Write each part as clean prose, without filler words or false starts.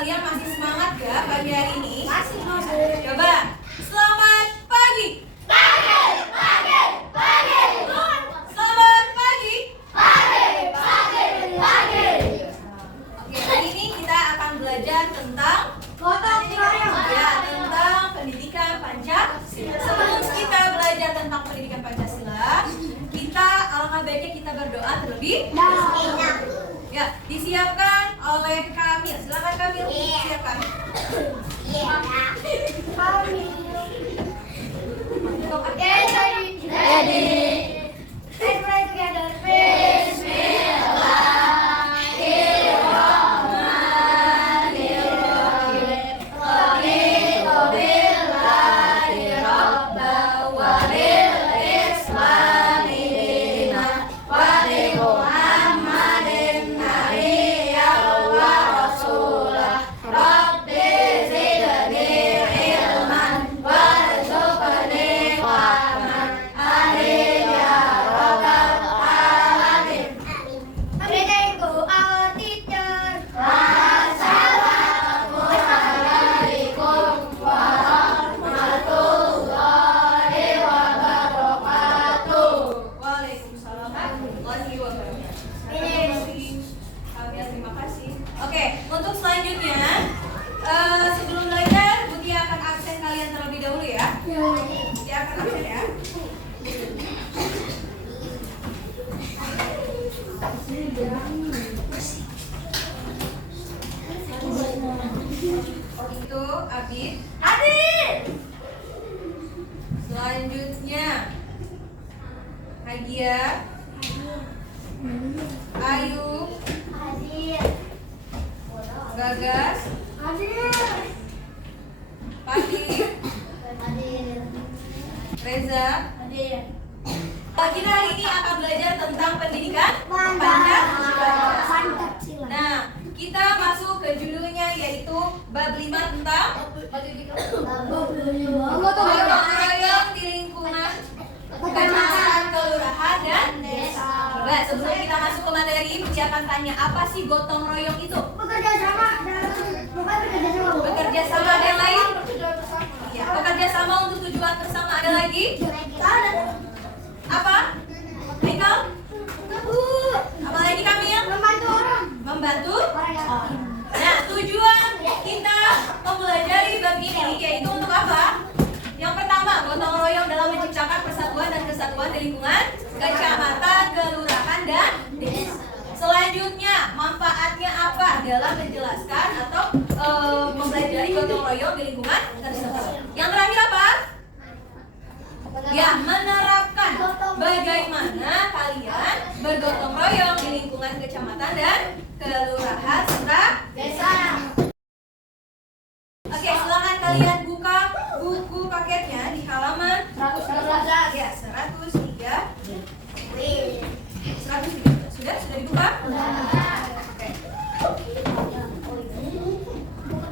kalian masih semangat ya pagi hari ini? Masih. Coba, selamat pagi. Pagi. Selamat pagi. Pagi. Oke, hari ini kita akan belajar tentang Gotong royong. ya, tentang pendidikan Pancasila. Sebelum kita belajar tentang pendidikan Pancasila, alangkah baiknya kita berdoa terlebih. Ya, disiapkan oleh Kamil. Silakan Kamil, siapkan. Oke, ready. Let's pray together. Terima kasih. Oke, untuk selanjutnya, sebelum belajar, Buti akan absen kalian terlebih dahulu ya. Buti akan absen ya. Itu Abid. Selanjutnya, Hagia, Ayu, Gagas, Padi, Reza. Kita hari ini akan belajar tentang pendidikan Pancasila. Nah, kita masuk ke judulnya yaitu bab 5 tentang gotong royong di lingkungan kecamatan, kelurahan, dan desa. Coba sebelum kita masuk ke materi, Uci akan tanya apa sih gotong royong itu? Bekerja sama. Bekerja sama, ada yang lain? Ya, bekerja sama untuk tujuan bersama, ada lagi? Apa? Michael? Apa lagi kami yang? Membantu orang. Membantu? Nah, tujuan kita mempelajari bab ini yaitu untuk apa? Yang pertama, gotong royong dalam menciptakan persatuan dan kesatuan di lingkungan kecamatan, kelurahan, dan desa. Selanjutnya, manfaatnya apa dalam menjelaskan atau mempelajari gotong royong di lingkungan tersebut. Yang terakhir apa? Ya, menerapkan bagaimana kalian bergotong royong di lingkungan kecamatan dan kelurahan serta desa. Oke, silakan kalian buka buku paketnya di halaman 113. Ya, 103. 103. Sudah dibuka?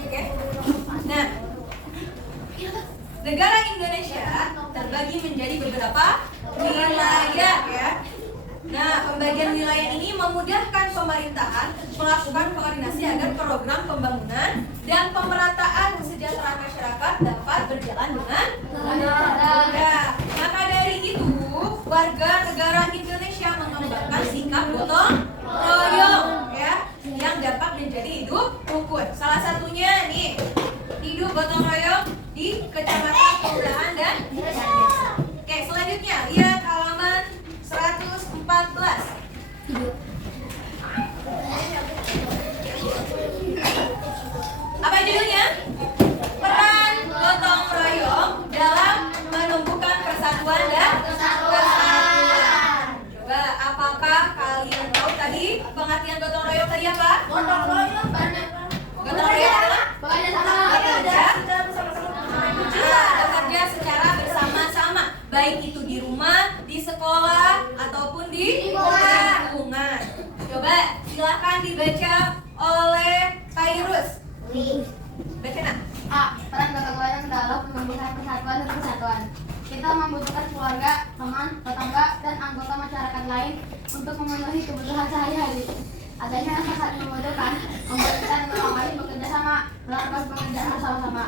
Oke. Nah, negara Indonesia terbagi menjadi beberapa wilayah ya. Nah, pembagian wilayah ini memudahkan pemerintahan melakukan koordinasi agar program pembangunan dan pemerataan kesejahteraan masyarakat dapat berjalan dengan mudah. Maka dari itu, warga negara Indonesia mengembangkan sikap gotong royong ya, yang dapat menjadi hidup rukun. Salah satunya nih, hidup gotong royong di kecamatan, kelurahan, dan desa. Oke, selanjutnya lihat halaman 114. Apa judulnya? Peran gotong royong dalam menumbuhkan persatuan dan kesatuan. Coba, apakah kalian tahu tadi pengertian gotong royong tadi apa? Gotong royong adalah bekerja secara bersama-sama, baik itu di rumah, di sekolah, ataupun di lingkungan. Coba silahkan dibaca oleh Kairus. Baca nak. A. Peran gotong royong dalam menumbuhkan persatuan dan kesatuan. Kita membutuhkan keluarga, teman, tetangga, dan anggota masyarakat lain untuk memenuhi kebutuhan sehari-hari. Adanya yang sangat membutuhkan, pemerintah dan orang lain bekerja sama bersama-sama.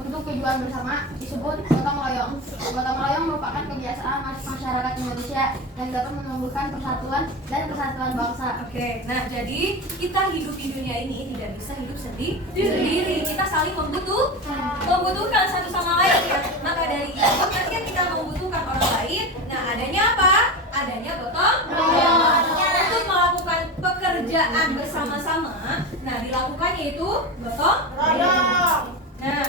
Untuk tujuan bersama disebut gotong royong. Gotong royong merupakan kebiasaan masyarakat Indonesia yang dapat menumbuhkan persatuan dan kesatuan bangsa. Oke, nah jadi kita hidup di dunia ini tidak bisa hidup sendiri. Kita saling membutuhkan satu sama lain ya. Maka dari itu ketika kita membutuhkan orang lain, nah adanya apa? Adanya gotong royong. Untuk melakukan pekerjaan bersama-sama, nah dilakukannya itu gotong royong. Nah,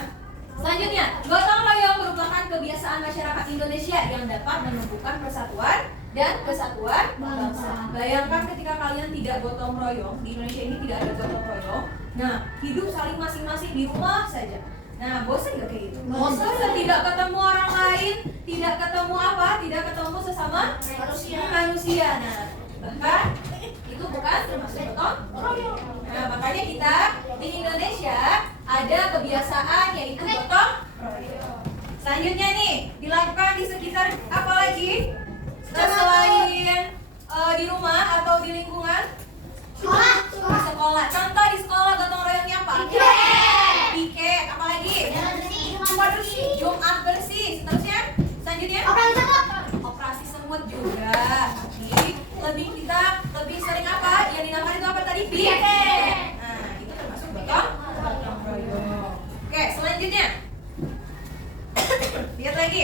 selanjutnya, gotong royong merupakan kebiasaan masyarakat Indonesia yang dapat menumbuhkan persatuan dan kesatuan bangsa. Bayangkan ketika kalian tidak gotong royong, di Indonesia ini tidak ada gotong royong. Nah, hidup saling masing-masing di rumah saja. Nah, bosan gak kayak gitu? Bosan, tidak ketemu orang lain, tidak ketemu apa? Tidak ketemu sesama manusia. Nah, bahkan itu bukan termasuk gotong royong. Nah, makanya kita di Indonesia ada kebiasaan yaitu gotong royong. Selanjutnya nih, dilakukan di sekitar apa lagi? Selain di rumah atau di lingkungan? Di sekolah. Contoh di sekolah gotong royongnya apa? Piket. Apa lagi? Jumat bersih. Seterusnya? Selanjutnya? Operasi semut juga. Tapi lebih sering apa? Yang dinamakan itu apa tadi? Piket. Nah, itu termasuk gotong royong. Oke, selanjutnya. Lihat lagi.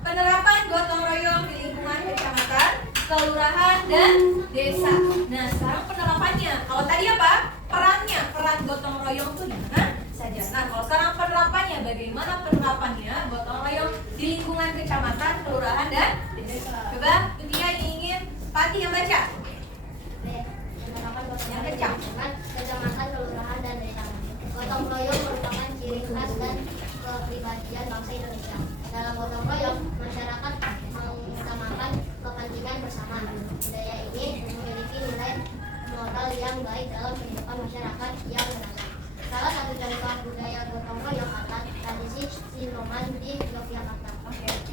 Penerapan gotong royong di lingkungan kecamatan, kelurahan, dan desa. Nah, sekarang penerapannya. Kalau tadi apa? Peran gotong royong itu di mana saja. Nah, kalau sekarang penerapannya, bagaimana penerapannya gotong royong di lingkungan kecamatan, kelurahan, dan desa? Coba, Dunia ingin Pati yang baca. Yang kencang. Kecamatan, kelurahan, dan desa. Gotong royong merupakan ciri khas dan kepribadian bangsa Indonesia. Dalam gotong royong, masyarakat mengutamakan kepentingan bersama. Budaya ini memiliki nilai moral yang baik dalam kehidupan masyarakat yang beragam. Salah satu contoh budaya gotong royong adalah tradisi Sinoman di Yogyakarta.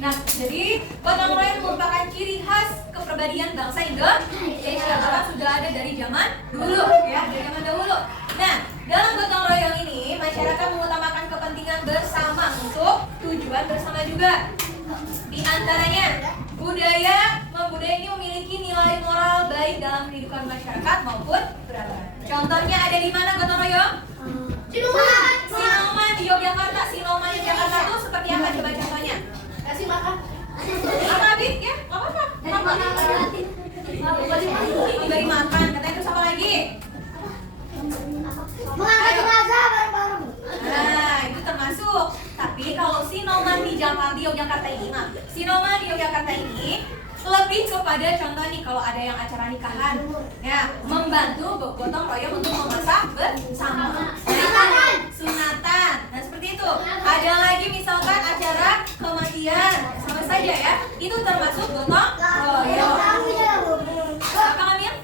Nah, jadi gotong royong merupakan ciri khas kepribadian bangsa Indonesia karena sudah ada dari zaman dulu ya, dari zaman dahulu. Nah, dalam gotong royong ini masyarakat mengutamakan kepentingan bersama untuk tujuan bersama juga. Di antaranya budaya ini memiliki nilai moral baik dalam kehidupan masyarakat maupun beragama. Contohnya ada di mana gotong royong? Sinoman di Yogyakarta. Sinoman di Jakarta itu seperti apa? Coba contohnya. Kasih makan. Apa Abi? Ya, nggak apa-apa. Diberi makan. Katanya terus apa lagi? Mengangkat jenazah bareng-bareng. Nah, itu termasuk. Tapi kalau Sinoman di Yogyakarta ini, Sinoman di Yogyakarta ini lebih kepada contoh nih kalau ada yang acara nikahan, ya membantu gotong royong untuk memasak bersama. Sunatan. Nah, seperti itu. Ada lagi misalkan acara kematian, sama saja ya. Itu termasuk gotong royong. Apa Kamil?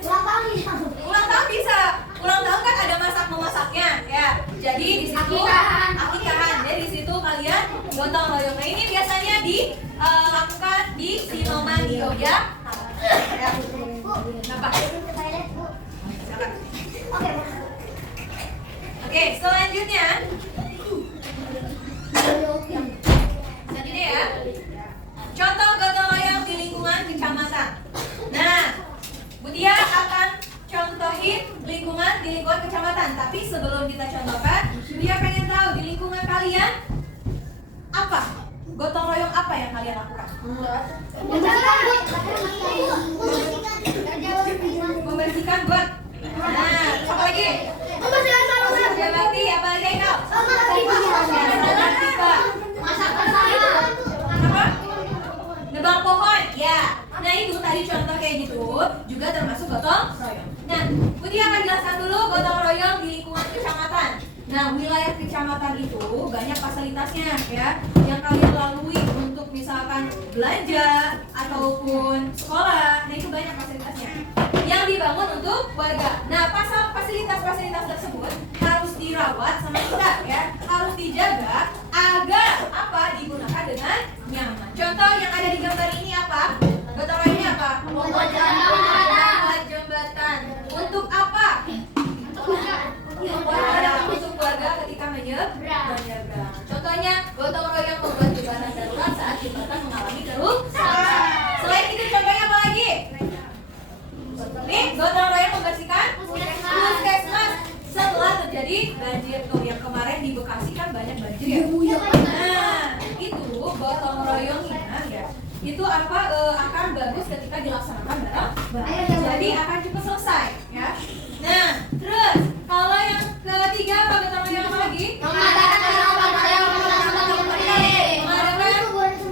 Ulang tahun bisa. Ulang tahun kan ada masak-memasaknya, ya. Jadi di situ akikahan. Jadi di situ kalian gotong royong. Nah, ini biasanya dilakukan di Sinoman di Yogyakarta. Ya. Kenapa? Silakan. Oke, selanjutnya. Selanjutnya ya. Contoh gotong royong di lingkungan kecamatan. Nah, Butia akan contohin lingkungan di lingkungan kecamatan. Tapi sebelum kita contohkan, Butia pengen tahu di lingkungan kalian apa? Gotong royong apa yang kalian lakukan? Membersihkan got. Nah, apa lagi? Berarti apa lagi kau? Masak bersama. Apa? Nebang pohon, ya. Nah itu tadi contoh kayak gitu juga termasuk gotong royong. Nah, Putih akan jelaskan dulu gotong royong di lingkungan kecamatan. Nah, wilayah kecamatan itu banyak fasilitasnya ya, yang kalian lalui untuk misalkan belanja ataupun sekolah. Nah itu banyak fasilitasnya yang dibangun untuk warga. Nah, fasilitas-fasilitas tersebut harus dirawat sama kita ya, harus dijaga agar apa digunakan dengan nyaman. Contoh yang ada di gambar ini apa? Gotong royongnya apa? Membuat jembatan. Untuk apa? Untuk warga ketika banjir tuh yang kemarin di Bekasi kan banyak banjir ya. Nah, itu gotong royongnya ya. Itu apa akan bagus ketika dilaksanakan bareng. Jadi akan cepat selesai ya. Nah, terus kalau yang ketiga apa gotong royong apa lagi? Mengadakan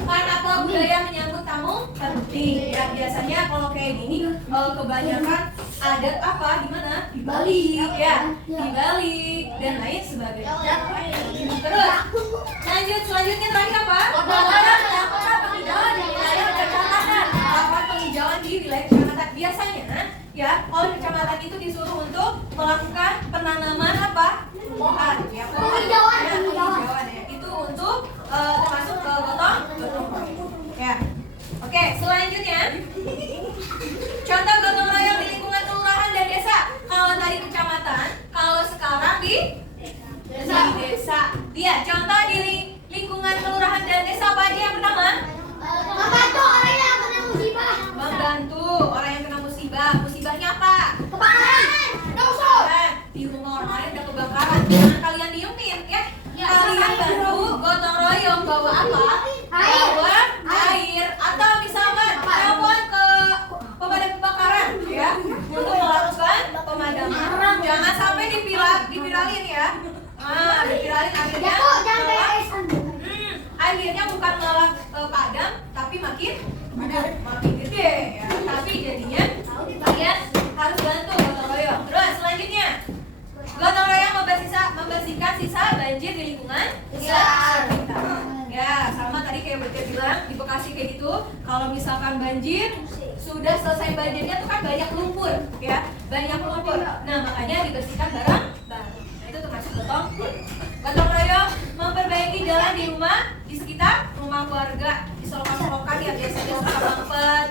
kan apa budaya menyambut tamu penting ya. Biasanya kalau kayak gini kebanyakan adat apa di mana? Di Bali ya, di Bali dan lain sebagainya. Terus selanjutnya tadi apa? Melakukan penghijauan di wilayah kecamatan. Melakukan penghijauan di wilayah kecamatan. Biasanya ya, kalau di kecamatan itu disuruh untuk melakukan penanaman apa? Pohon ya. Penghijauan ya. Itu untuk termasuk ke gotong ya. Oke, selanjutnya contoh gotong royong di lingkungan kelurahan dan desa. Kalau tadi kecamatan, kalau sekarang di desa. Dia contoh di lingkungan kelurahan dan desa apa aja yang pertama? Membantu orang yang kena musibah. Membantu orang yang kena musibah. Musibahnya apa? Kebakaran. Di rumah orang lain ada kebakaran. Jangan kalian diemin ya. Kalian bantu gotong royong bawa apa? Bawa air atau misalkan telepon ke pemadam kebakaran ya untuk melakukan pemadaman. Jangan sampai dipiralin ya. Dipiralin akhirnya. Akhirnya bukan malah padam tapi makin gede ya. Tapi jadinya kalian harus bantu gotong royong. Terus selanjutnya gotong royong membersihkan sisa banjir di lingkungan sekitar. Ya, sama tadi kayak Bertia bilang di Bekasi kayak gitu. Kalau misalkan banjir, sudah selesai banjirnya tuh kan banyak lumpur, ya, banyak lumpur. Nah, makanya dibersihkan bareng. Nah, itu termasuk gotong royong memperbaiki jalan di rumah, di sekitar rumah keluarga, di selokan-selokan yang biasanya suka mampet.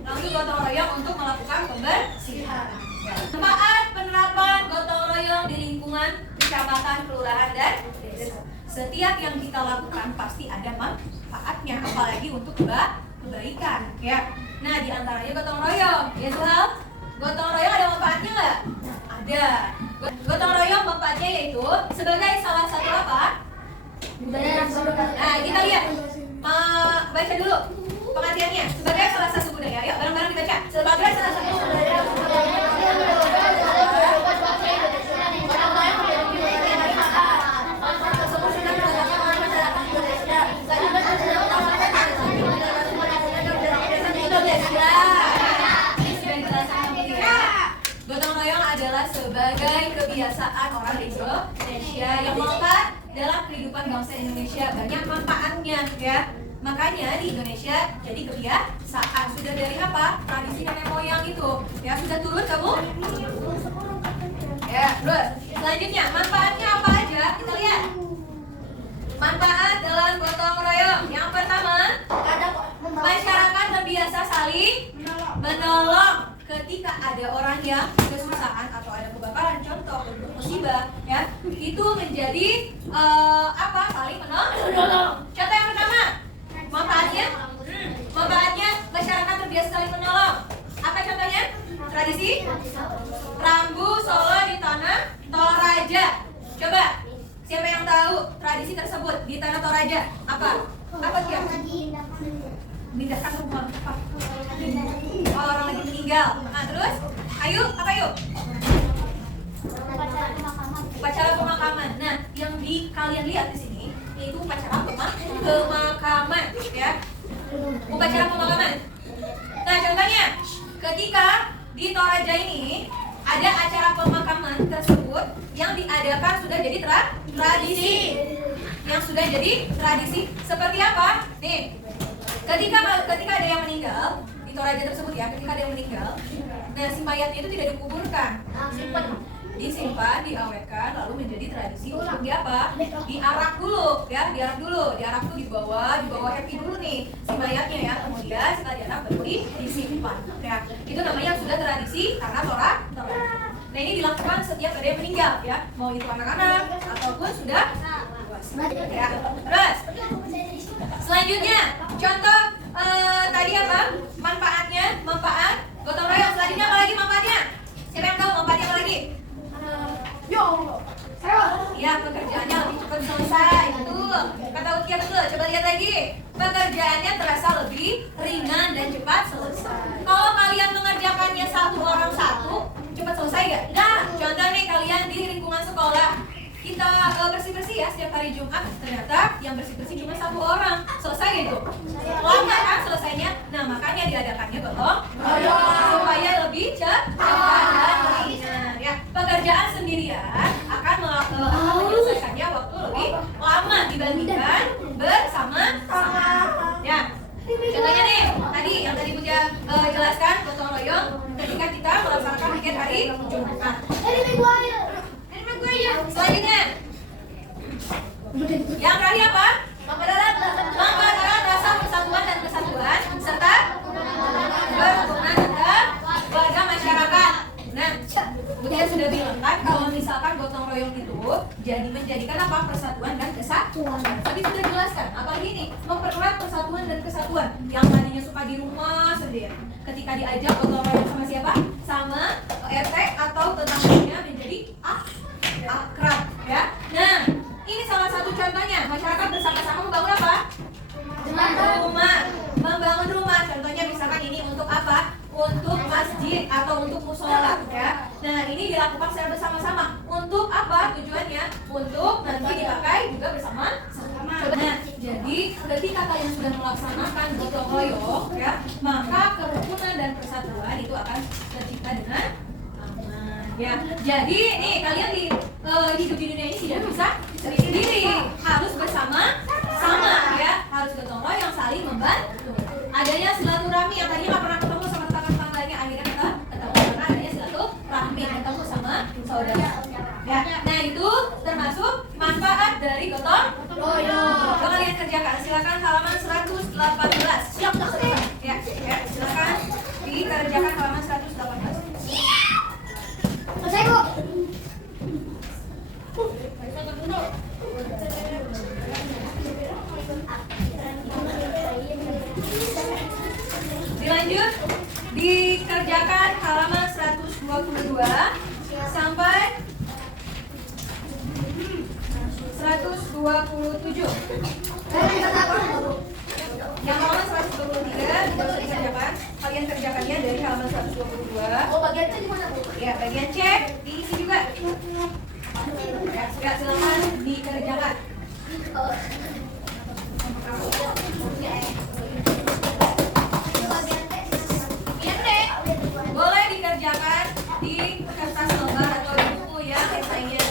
Lalu gotong royong untuk melakukan pembersihan. Manfaat penerapan gotong royong di lingkungan kecamatan, kelurahan dan desa. Setiap yang kita lakukan pasti ada manfaatnya, apalagi untuk kebaikan, ya. Nah, diantaranya gotong royong, ya Suhal. Gotong royong ada manfaatnya nggak? Ada. Gotong royong manfaatnya yaitu sebagai salah satu apa? Nah, kita lihat. Baca dulu pengertiannya. Sebagai salah satu budaya. Yuk, bareng-bareng dibaca. Sebagai salah satu budaya. Gotong royong adalah sebagai kebiasaan orang Indonesia yang melekat dalam kehidupan bangsa Indonesia. Banyak manfaatnya ya. Makanya di Indonesia jadi kebiasaan. Sudah dari apa? Tradisi nenek moyang itu. Ya, sudah turun kamu? Ya, terus selanjutnya manfaatnya apa aja? Kita lihat. Manfaat dalam gotong royong. Yang pertama, masyarakat terbiasa saling menolong ketika ada orang yang kesusahan atau ada kebakaran, contoh musibah, ya, itu menjadi saling menolong. Contoh yang pertama, manfaatnya masyarakat terbiasa saling menolong. Apa contohnya? Tradisi Rambu Solo di Tanah Toraja. Coba, siapa yang tahu tradisi tersebut di Tanah Toraja? Apa dia? Memindahkan rumah apa? Orang lagi meninggal. Nah, terus, ayo, apa yuk? Upacara pemakaman. Nah, yang kalian lihat di sini yaitu upacara pemakaman, ya. Upacara pemakaman. Nah, contohnya, ketika di Toraja ini ada acara pemakaman tersebut yang diadakan sudah jadi tradisi. Yang sudah jadi tradisi seperti apa? Nih, ketika ada yang meninggal di Toraja tersebut ya, ketika ada yang meninggal, nah si mayatnya itu tidak dikuburkan, disimpan, diawetkan, lalu menjadi tradisi untuk diarak dulu, ya, diarak tuh dibawa happy dulu nih si mayatnya ya, kemudian setelah diarak baru disimpan. Ya, itu namanya sudah tradisi karena Toraja. Nah, ini dilakukan setiap ada yang meninggal ya, mau itu anak-anak ataupun sudah ya. Terus selanjutnya contoh tadi apa manfaat gotong royong. Selanjutnya apa lagi manfaatnya? Siapa yang tahu manfaatnya apa lagi? Ya, pekerjaannya lebih cepat selesai. Betul. Kata Ukia betul. Coba lihat lagi. Pekerjaannya terasa lebih ringan dan cepat selesai. Kalau kalian mengerjakannya satu orang satu, cepat selesai nggak? Nah, contoh nih kalian di lingkungan sekolah. Kita bersih-bersih ya setiap hari Jumat. Ternyata yang bersih-bersih cuma satu orang. Selesai gitu. Lama kan selesainya? Nah, makanya diadakannya gotong royong supaya lebih cepat dan ringan. Ya, pekerjaan sendirian akan menyelesaikannya waktu lebih lama dibandingkan bersama-sama. Ya, contohnya nih, tadi yang tadi Puja jelaskan gotong royong ketika kita melaksanakan weekend hari Jumat. Selanjutnya, yang terakhir apa? Memperarat rasa persatuan dan kesatuan serta kerukunan antar warga masyarakat. Nah, Budia sudah bilang kan kalau misalkan gotong royong itu menjadikan apa? Persatuan dan kesatuan. Tadi sudah jelaskan. Apalagi ini mempererat persatuan dan kesatuan. Yang tadinya suka di rumah sendiri, ketika diajak gotong royong sama siapa? Sama RT atau tetangganya menjadi akrab, ya. Nah, ini salah satu contohnya. Masyarakat bersama-sama membangun apa? Membangun rumah. Contohnya misalkan ini untuk apa? Untuk masjid atau untuk musola, ya. Nah, ini dilakukan secara bersama-sama. Untuk apa tujuannya? Untuk nanti dipakai juga bersama-sama. Nah, jadi ketika kalian sudah melaksanakan gotong royong, ya, maka kerukunan dan persatuan itu akan tercipta dengan aman, ya. Jadi nih kalian hidup di dunia ini tidak bisa sendiri, harus bersama-sama, ya. Harus gotong royong, saling membantu. Adanya silaturahmi yang tadinya nggak pernah ketemu sama tetangga-tetangganya, akhirnya kita ketemu karena adanya silaturahmi, ketemu sama saudara. Ya, nah itu termasuk manfaat dari gotong royong. Coba kalian kerjakan, silakan halaman 118. Siap, ya, silakan dikerjakan halaman 118. Selesai, Bu. Dilanjut, dikerjakan halaman 122 sampai 127. Yang halaman 123 tidak usah dikerjakan. Kalian kerjakannya dari halaman 122. Oh, bagian C di mana, Bu? Ya, bagian C diisi juga. Ya, silakan dikerjakan. Boleh dikerjakan di kertas lembar atau di buku ya esainya.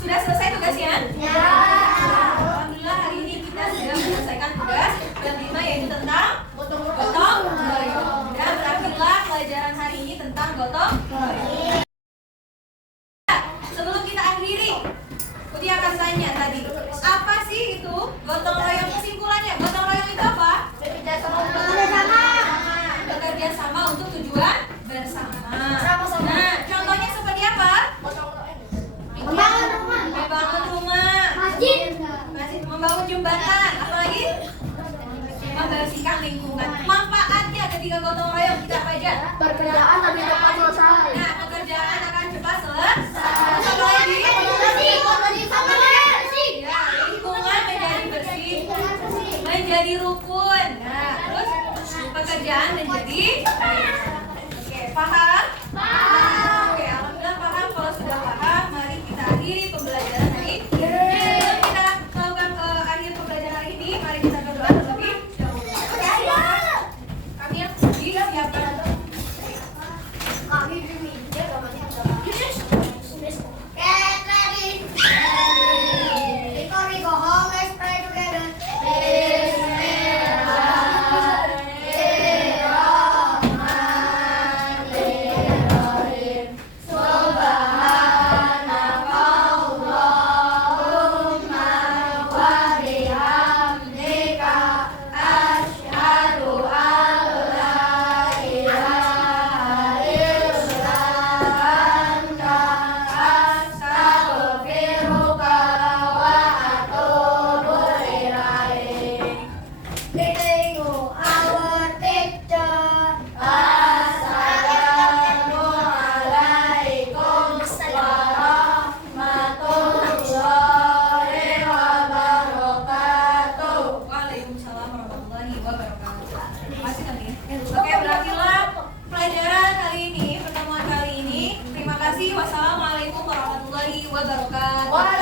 Sudah selesai tugasnya? Ya. Alhamdulillah hari ini kita sudah menyelesaikan tugas bab 5 yaitu tentang gotong royong. Dan berakhirlah pelajaran hari ini tentang gotong royong. Sebelum kita akhiri, Putih akan tanya tadi, apa sih itu gotong royong? Kesimpulannya, gotong royong itu apa? Bekerja sama untuk tujuan bersama. Nah, contohnya seperti apa? Membangun rumah, Masjid. membangun jembatan, apalagi membersihkan lingkungan. Manfaatnya ketika gotong royong kita apa aja? Pekerjaan lebih cepat selesai. Nah, pekerjaan akan cepat selesai. Apa lagi? Ya, lingkungan menjadi bersih, menjadi rukun. Nah, terus pekerjaan menjadi baik. Oke, paham? Oke, alhamdulillah paham. Kalau sudah paham, mari kita akhiri pembelajaran hari ini. Sebelum kita melakukan akhir pembelajaran hari ini, mari kita berdoa terlebih dahulu. Kami yang disiapkan. kasih. Wassalamualaikum warahmatullahi wabarakatuh.